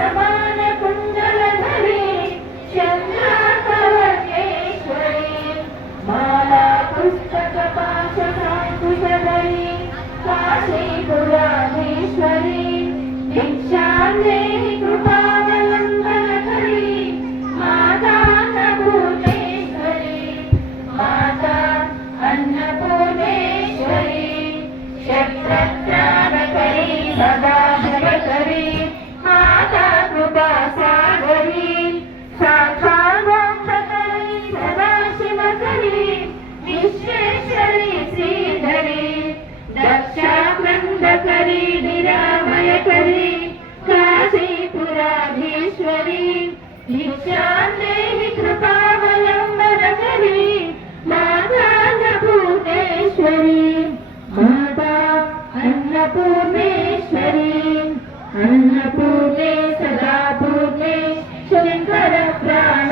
समान कुंडलधरी चंद्राकर्णेश्वरी माला पुस्तक पाशकुशधरी काशीपुराधीश्वरी भिक्षां देहि कृपावलम्बनकरी माता अन्नपूर्णेश्वरी माता अन्नपूर्णेश्वरी क्षत्रत्राणकरी सदा जगकरी माता कृपा सागरी साक्षात् मोक्षकरी सदा शिवकरी विश्वेश्वरी श्रीधरी दक्षाक्रन्दकरी निरामयकरी काशीपुराधीश्वरी भिक्षां देहि कृपावलम्बनकरी माता अन्नपूर्णेश्वरी माता अन्नपूर्णेश्वरी अन्नपूर्णे सदा पूर्णे शंकर प्राण